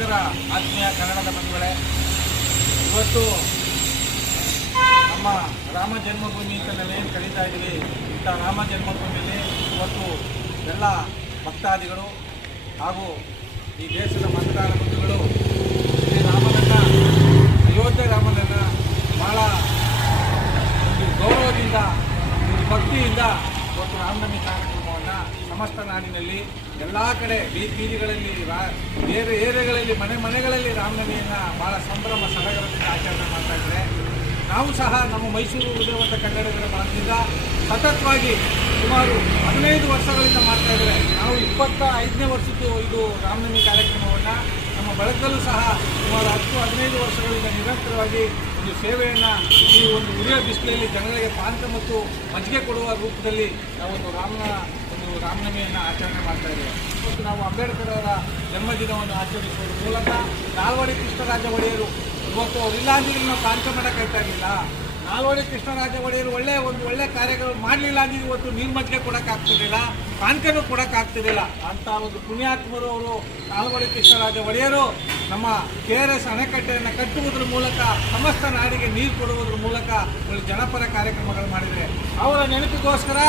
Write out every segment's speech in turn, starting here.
ನಮಸ್ಕಾರ ಆತ್ಮೀಯ ಕನ್ನಡದ ಬಂಧುಗಳೇ, ಇವತ್ತು ನಮ್ಮ ರಾಮ ಜನ್ಮಭೂಮಿ ಅಂತ ನಾವೇನು ಕರೀತಾ ಇದ್ದೀವಿ ಇಂಥ ರಾಮ ಜನ್ಮಭೂಮಿಯಲ್ಲಿ ಇವತ್ತು ಎಲ್ಲ ಭಕ್ತಾದಿಗಳು ಹಾಗೂ ಈ ದೇಶದ ಮತದಾರ ಬಂಧುಗಳು ಶ್ರೀ ರಾಮನನ್ನ ಅಯೋಧ್ಯೆ ರಾಮನನ್ನ ಭಾಳ ಒಂದು ಗೌರವದಿಂದ ಒಂದು ಭಕ್ತಿಯಿಂದ ಇವತ್ತು ರಾಮನವಮಿ ಕಾರ್ಯಕ್ರಮವನ್ನು ಸಮಸ್ತ ನಾಡಿನಲ್ಲಿ ಎಲ್ಲ ಕಡೆ ಬೀದಿ ಬೀದಿಗಳಲ್ಲಿ ಏರೆ ಏರಿಯಾಗಳಲ್ಲಿ ಮನೆ ಮನೆಗಳಲ್ಲಿ ರಾಮನವಮಿಯನ್ನು ಭಾಳ ಸಂಭ್ರಮ ಸಡಗರದಿಂದ ಆಚರಣೆ ಮಾಡ್ತಾ ಇದ್ದಾರೆ. ನಾವು ಸಹ ನಮ್ಮ ಮೈಸೂರು ಉದಯವಂತ ಕನ್ನಡಿಗರ ಬಳಗದಿಂದ ಸತತವಾಗಿ ಸುಮಾರು ಹದಿನೈದು ವರ್ಷಗಳಿಂದ ಮಾಡ್ತಾ ಇದ್ದಾರೆ. ನಾವು ಇಪ್ಪತ್ತ ಐದನೇ ವರ್ಷದ್ದು ಇದು ರಾಮನವಮಿ ಕಾರ್ಯಕ್ರಮವನ್ನು ನಮ್ಮ ಬಳಗದಲ್ಲೂ ಸಹ ಸುಮಾರು ಹತ್ತು, ಹದಿನೈದು ವರ್ಷಗಳಿಂದ ನಿರಂತರವಾಗಿ ಒಂದು ಸೇವೆಯನ್ನು ಈ ಒಂದು ಉರಿಯ ಬಿಸಿಲಲ್ಲಿ ಜನಗಳಿಗೆ ಪಾನಕ ಮತ್ತು ಮಜ್ಜಿಗೆ ಕೊಡುವ ರೂಪದಲ್ಲಿ ನಾವು ಒಂದು ರಾಮನ ಒಂದು ರಾಮನವಮಿಯನ್ನು ಆಚರಣೆ ಮಾಡ್ತಾ ಇದ್ದೇವೆ ಇವತ್ತು ನಾವು ಅಂಬೇಡ್ಕರ್ ಅವರ ಜನ್ಮದಿನವನ್ನು ಆಚರಿಸುವ ಮೂಲಕ ನಾಲ್ವಡಿ ಕೃಷ್ಣರಾಜ ಒಡೆಯರು. ಇವತ್ತು ಅವರಿಲ್ಲ ಅಂದ್ರೆ ನಾವು ಪಾನಕ ಕೈತಾಗಿಲ್ಲ ನಾಲ್ವಡಿ ಕೃಷ್ಣರಾಜ ಒಡೆಯರು ಒಳ್ಳೆ ಒಂದು ಒಳ್ಳೆ ಕಾರ್ಯಗಳು ಮಾಡಲಿಲ್ಲ ಅಂದ್ರೆ ಇವತ್ತು ನೀರು ಮಜ್ಜಿಗೆ ಕೊಡೋಕ್ಕಾಗ್ತಿರಲಿಲ್ಲ ಪಾನಕನೂ ಕೊಡೋಕ್ಕಾಗ್ತಿರಲಿಲ್ಲ ಅಂತ ಒಂದು ಪುಣ್ಯಾತ್ಮರು ಅವರು ನಾಲ್ವಡಿ ಕೃಷ್ಣರಾಜ ಒಡೆಯರು ನಮ್ಮ ಕೆ ಆರ್ ಎಸ್ ಅಣೆಕಟ್ಟೆಯನ್ನು ಕಟ್ಟುವುದರ ಮೂಲಕ, ಸಮಸ್ತ ನಾಡಿಗೆ ನೀರು ಕೊಡುವುದರ ಮೂಲಕ ಒಂದು ಜನಪರ ಕಾರ್ಯಕ್ರಮಗಳು ಮಾಡಿದರೆ, ಅವರ ನೆನಪಿಗೋಸ್ಕರ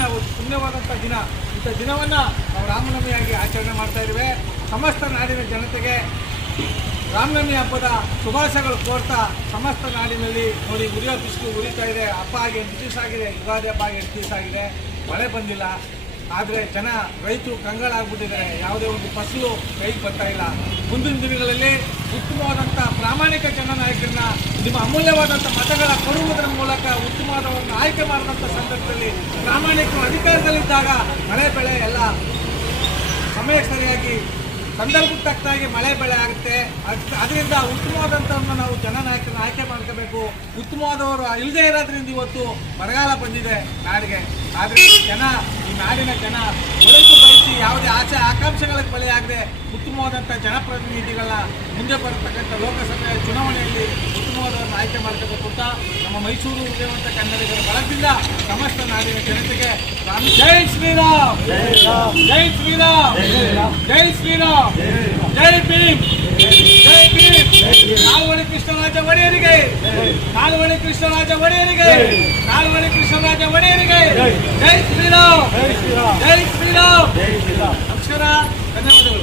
ನಾವು ಪುಣ್ಯವಾದಂಥ ದಿನ. ಇಂಥ ದಿನವನ್ನು ನಾವು ರಾಮನವಮಿಯಾಗಿ ಆಚರಣೆ ಮಾಡ್ತಾ ಇದ್ದೇವೆ. ಸಮಸ್ತ ನಾಡಿನ ಜನತೆಗೆ ರಾಮನವಮಿ ಹಬ್ಬದ ಶುಭಾಶಯಗಳು ಕೋರ್ತಾ ಸಮಸ್ತ ನಾಡಿನಲ್ಲಿ ನೋಡಿ, ಉರಿಯೋ ಬಿಸಿಲು ಉರಿತಾ ಇದೆ. ಹಬ್ಬ ಆಗಿ ಎಂಟು ದಿವಸ ಆಗಿದೆ. ಯುಗಾದಿ ಹಬ್ಬ ಎಂಟು ದಿವಸ ಆಗಿದೆ. ಮಳೆ ಬಂದಿಲ್ಲ. ಆದರೆ ಜನ ರೈತರು ಕಂಗಾಲಾಗ್ಬಿಟ್ಟಿದ್ದಾರೆ ಯಾವುದೇ ಒಂದು ಫಸಲು ಕೈಗೆ ಬರ್ತಾ ಇಲ್ಲ. ಮುಂದಿನ ದಿನಗಳಲ್ಲಿ ಉತ್ತಮವಾದಂಥ ಪ್ರಾಮಾಣಿಕ ಜನನಾಯಕರನ್ನ ನಿಮ್ಮ ಅಮೂಲ್ಯವಾದಂಥ ಮತಗಳ ಕೊಡುವುದರ ಮೂಲಕ ಉತ್ತಮವಾದ ಒಂದು ಆಯ್ಕೆ ಮಾಡಿದಂಥ ಸಂದರ್ಭದಲ್ಲಿ ಪ್ರಾಮಾಣಿಕರು ಅಧಿಕಾರದಲ್ಲಿದ್ದಾಗ ಮಳೆ ಬೆಳೆ ಎಲ್ಲ ಸಮಯಕ್ಕೆ ಸರಿಯಾಗಿ ಸಂದರ್ಭಕ್ಕೆ ತಕ್ಕಾಗಿ ಮಳೆ ಬೆಳೆ ಆಗುತ್ತೆ. ಅದ್- ಅದರಿಂದ ಉತ್ತಮವಾದಂಥವ್ರನ್ನ ನಾವು ಜನನಾಯಕರನ್ನ ಆಯ್ಕೆ ಮಾಡ್ಕೋಬೇಕು. ಉತ್ತಮವಾದವರು ಇಲ್ಲದೇ ಇರೋದ್ರಿಂದ ಇವತ್ತು ಬರಗಾಲ ಬಂದಿದೆ ನಾಡಿಗೆ. ಆದರೆ ಜನ, ಈ ನಾಡಿನ ಜನ ಒಳಕು ಬಯಸಿ ಯಾವುದೇ ಆಸೆ ಆಕಾಂಕ್ಷೆಗಳಿಗೆ ಬಲಿಯಾಗದೆ ಉತ್ತಮವಾದಂಥ ಜನಪ್ರತಿನಿಧಿಗಳನ್ನ ಮುಂದೆ ಬರತಕ್ಕಂಥ ಲೋಕಸಭೆ ಚುನಾವಣೆಯಲ್ಲಿ ಉತ್ತಮವಾದವನ್ನು ಆಯ್ಕೆ ಮಾಡತಕ್ಕಂತ ಅಂತ ನಮ್ಮ ಮೈಸೂರು ಉಳಿಯುವಂಥ ಕನ್ನಡಿಗರ ಬಲದಿಂದ ಸಮಸ್ತ ನಾಡಿನ ಜನತೆಗೆ ರಾಮ್ ಜೈ ಶ್ರೀರಾಮ್ ಜೈ ಶ್ರೀರಾಮ್ ಜೈ ಶ್ರೀರಾಮ್ ಜೈ ಭೀಮ್ ಜೈ ಭೀಮ್ ನಾಲ್ವಡಿ ಕೃಷ್ಣರಾಜ ಒಡೆಯರಿಗೆ ನಾಲ್ವಡಿ ಕೃಷ್ಣರಾಜ ಒಡೆಯರಿಗೆ ನಾಲ್ವಡಿ ಕೃಷ್ಣರಾಜ ಒಡೆಯರಿಗೆ ಜೈ ಶ್ರೀರಾಮ್ ಜೈ ಶ್ರೀರಾಮ್ ನಮಸ್ಕಾರ ಧನ್ಯವಾದಗಳು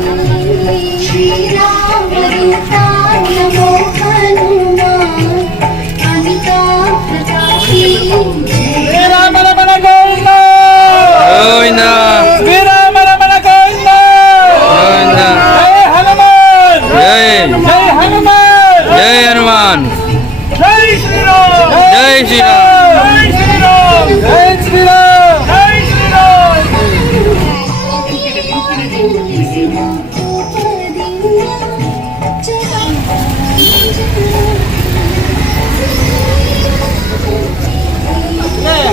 golden